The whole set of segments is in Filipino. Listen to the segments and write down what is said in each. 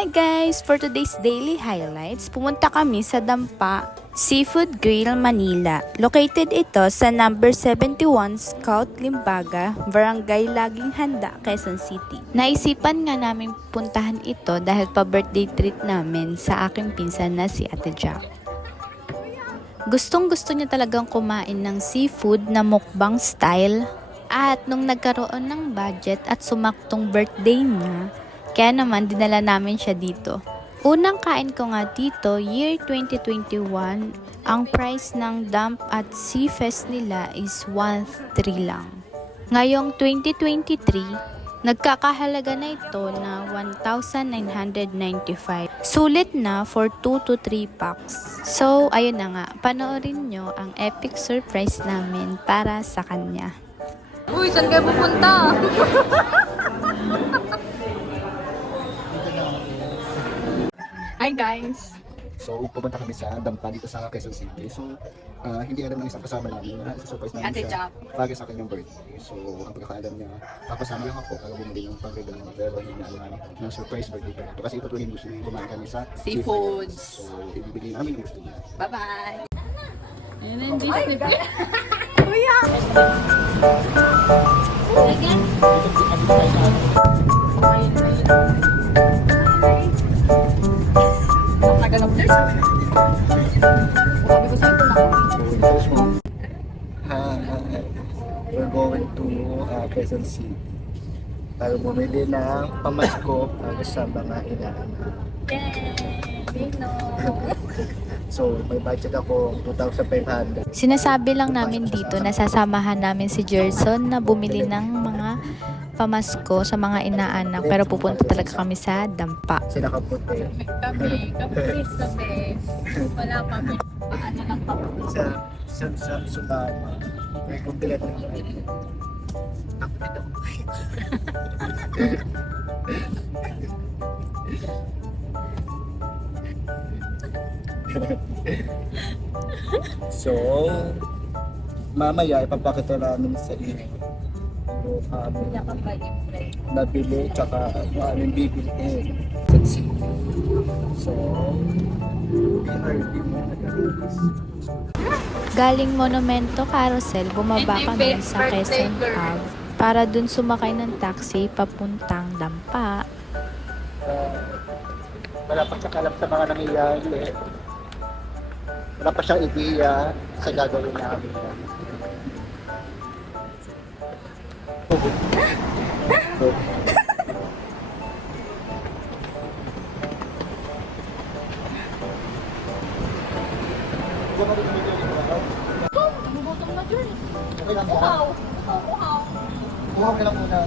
Hi guys! For today's daily highlights, pumunta kami sa Dampa Seafood Grill, Manila. Located ito sa number 71 Scout Limbaga, Barangay Laging Handa, Quezon City. Naisipan nga namin puntahan ito dahil pa-birthday treat namin sa aking pinsan na si Ate Jack. Gustong-gusto niya talagang kumain ng seafood na mukbang style. At nung nagkaroon ng budget at sumaktong birthday niya, kaya naman dinala namin siya dito. Unang kain ko nga dito, year 2021, ang price ng Damp at Sea Fest nila is 1.3 lang. Ngayong 2023, nagkakahalaga na ito na 1,995. Sulit na for 2 to 3 packs. So, ayun na nga, panoorin nyo ang epic surprise namin para sa kanya. Uy, saan kayo pupunta? Hi guys! So, pupunta kami sa Dampa dito sa Quezon City. So, hindi alam ng isang kasama namin na surprise namin Ate siya Jack. para sa kanyang birthday. So, ang pagkakaalam niya, papasama lang ako para bumili ng pagregalo. Pero hindi na alam na surprise birthday pa ito. Kasi ito tuloy gusto niya kumain kami sa Seafoods. So, ibibigay namin yung gusto niya. Bye-bye! Ayan ang Kuya! Naganap nurse. Sabi ko sa'yo ito na. We're going to Quezon City para bumili ng pamasko para sa mga inaanak. So, may budget ako 2,500. Sinasabi lang namin dito na sasamahan namin si Gerson na bumili ng mga pamasko sa mga inaanak, pero pupunta talaga kami sa Dampa. Sila kaputi. Kami sabi. Wala kami. Paano lang pa? Sa Sumama. May kumpleto ng ako dito. So, mamaya ipapakita namin sa inyo yung nabili tsaka yung aming bibili sa city. So, PRD mo na guys. Galing Monumento Carousel, bumaba kami sa Quezon Hub para dun sumakay ng taxi papuntang Dampa. Wala pa siya alam sa mga nangyayari. Wala pa siyang ideya sa gagawin namin. Nagugutom na dyan. Okay lang ba? Uhaw. Uhaw ka lang muna.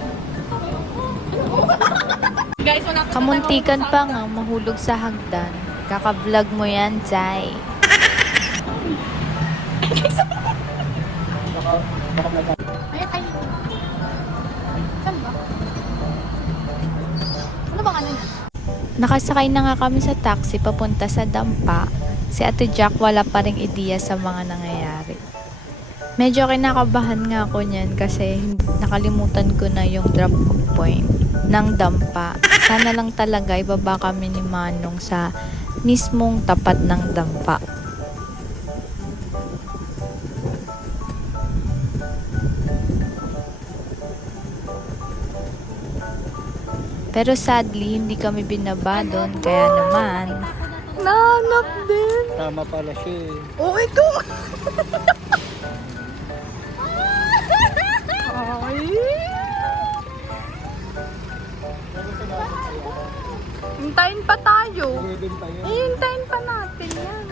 Guys, wala pa Kamuntikan pa nga mahulog sa hagdan. Kaka-vlog mo yan, Jai. Baka mag- Ay. Saan ba? Ano bang ano yan? Nakasakay na nga kami sa taxi papunta sa Dampa. Si Ate Jack wala pa ring ideya sa mga nangyayari. Medyo kinakabahan nga ako niyan kasi nakalimutan ko na yung drop off point ng Dampa. Sana lang talaga ibaba kami ni Manong sa mismong tapat ng Dampa. Pero sadly, hindi kami binaba doon, kaya naman Nanap din. Tama pala siya eh. Oh, ito. Ay. Hintayin pa tayo. Hintayin pa natin yan.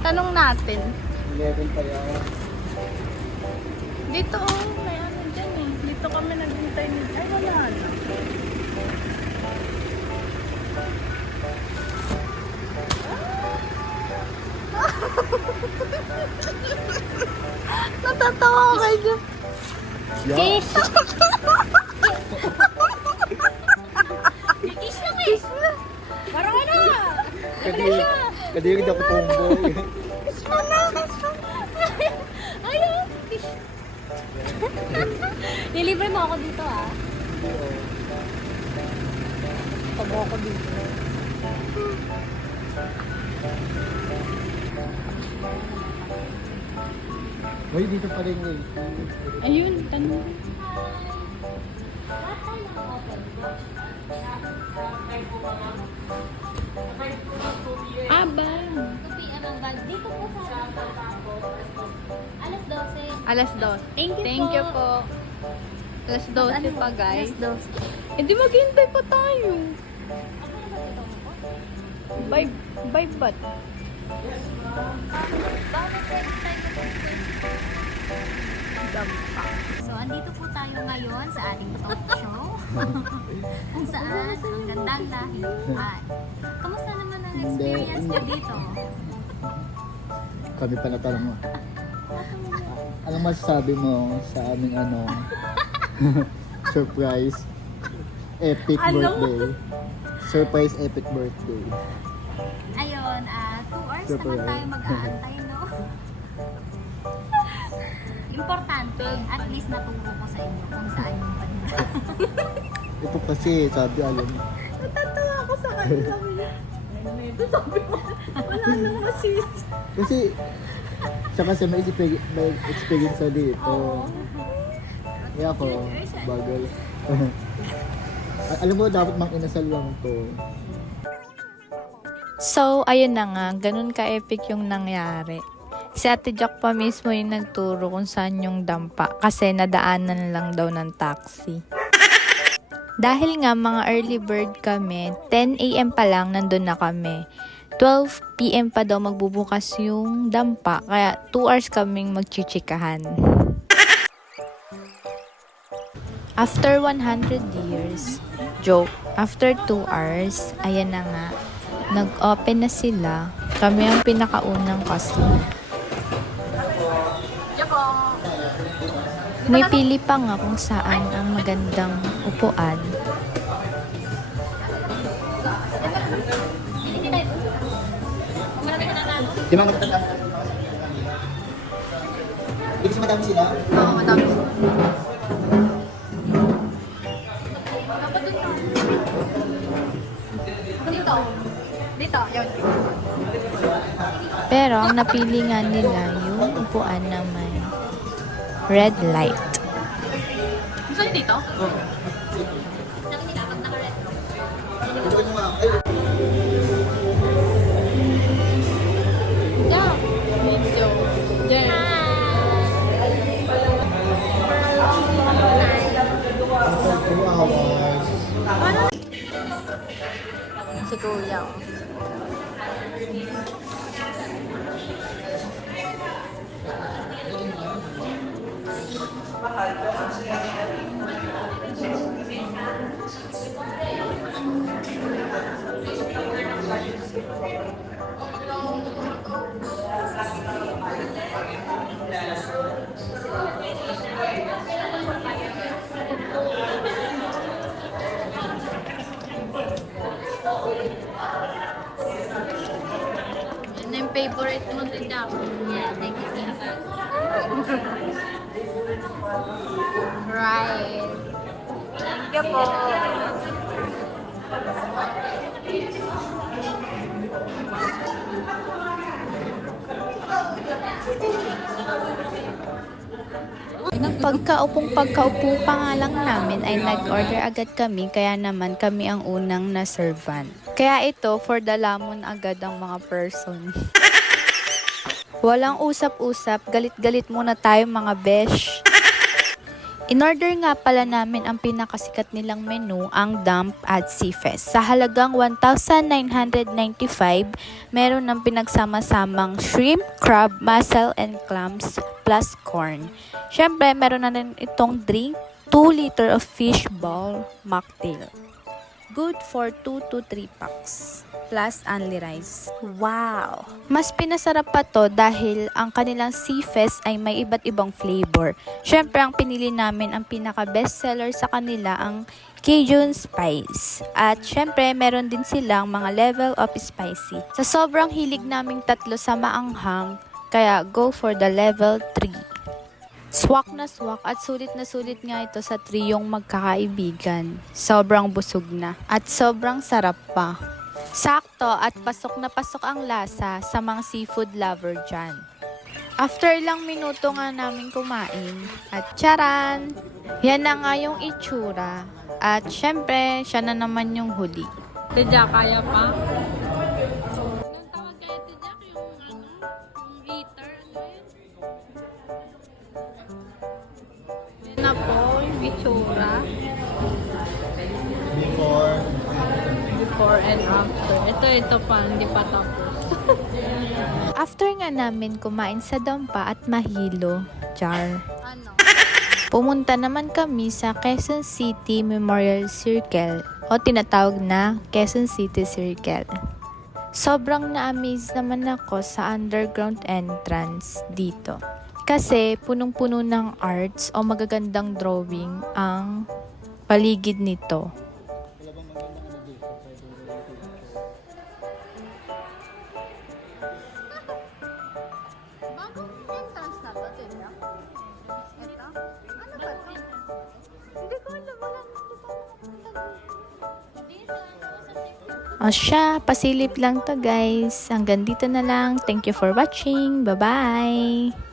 Tanong natin. 11 pa yan. Dito, may ano dyan eh. Dito kami naghintay. Ay, wala na. Natatawa ko kayo dyan. Yeah. Kiss lang eh. Parang ano. Kadiri ako tomboy. Ayaw. Nilibre mo ako dito ah. Tabo ako dito. Uy, dito pa rin yun. Ayun, tanong. Aba. Dito po sa alas 12. Alas 2. Thank you po. Alas 12 pa, guys. Alas 12. Hindi maghintay pa tayo. Bye ba't? Dampa. So, andito po tayo ngayon sa ating talk show. Kung saan ang gandang lahian. Kamusta naman ang experience nyo dito? Kami pa natanong mo. Anong masasabi mo sa aming surprise epic birthday? Surprise epic birthday. Ayun, 2 hours Super naman tayo mag-aantay, no? Importante, at least naturo ko sa inyo kung saan yung banda. Ito kasi, sabi alam mo. Natatawa ako sa kanya. Sabi niya, ito sabi ko, wala nang masis. Kasi, siya kasi may experience na dito. Kaya ako, bagal. Alam mo, dapat mang inasal lang to. So, ayun na nga, ganun ka-epic yung nangyari. Si Ate Jack pa mismo yung nagturo kung saan yung dampa kasi nadaanan lang daw ng taxi. Dahil nga mga early bird kami, 10 a.m. pa lang nandun na kami. 12 p.m. pa daw magbubukas yung dampa, kaya 2 hours kaming magchichikahan. After 100 years, joke, after 2 hours, ayan na nga, nag-open na sila. Kami ang pinakaunang customer. May pili pa nga kung saan ang magandang upuan. Di ba magtatapos? Di kasi madami sila? Oo, madami. Dito. Dito, yun. Pero ang napili nga nila yung upuan na may red light. Gusto niyo dito? Yeah. Video. Yeah. Si Kuya. Yan yung favorite mo din daw. Yeah, thank you. Right. Thank you po. Pagkaupo pa nga lang namin ay nag-order agad kami, kaya naman kami ang unang na-servan. Kaya ito, for the lamon agad ang mga person. Walang usap-usap, galit-galit muna tayo mga besh. In-order nga pala namin ang pinakasikat nilang menu, ang Dump at Seafest. Sa halagang 1,995, meron ng pinagsama-samang shrimp, crab, mussel, and clams plus corn. Syempre, meron na rin itong drink, 2 liter of fish ball mocktail. Good for 2 to 3 packs. Plus only rice. Wow! Mas pinasarap pa to dahil ang kanilang Seafest ay may iba't ibang flavor. Syempre, ang pinili namin ang pinaka-bestseller sa kanila ang Cajun Spice. At syempre, meron din silang mga level of spicy. Sa sobrang hilig naming tatlo sa maanghang, kaya go for the level 3. Swak na swak at sulit na sulit nga ito sa triyong magkakaibigan. Sobrang busog na at sobrang sarap pa. Sakto at pasok na pasok ang lasa sa mga seafood lover dyan. After ilang minuto nga namin kumain at charan! Yan na nga yung itsura. At syempre, siya na naman yung huli. Tidya, kaya pa? Anong tawag kaya Tidya? Yung waiter? Yan na po, yung itsura. Before and after. Ito pa, hindi pa tapos. After nga namin kumain sa dampa at mahilo, char. Ano? Pumunta naman kami sa Quezon City Memorial Circle o tinatawag na Quezon City Circle. Sobrang na-amaze naman ako sa underground entrance dito. Kasi punong-puno ng arts o magagandang drawing ang paligid nito. Bagong entrance na to, Tidya? Ito? Ano ba to? Hindi ko alam, wala nang O siya, pasilip lang to guys. Hanggang dito na lang. Thank you for watching. Bye-bye!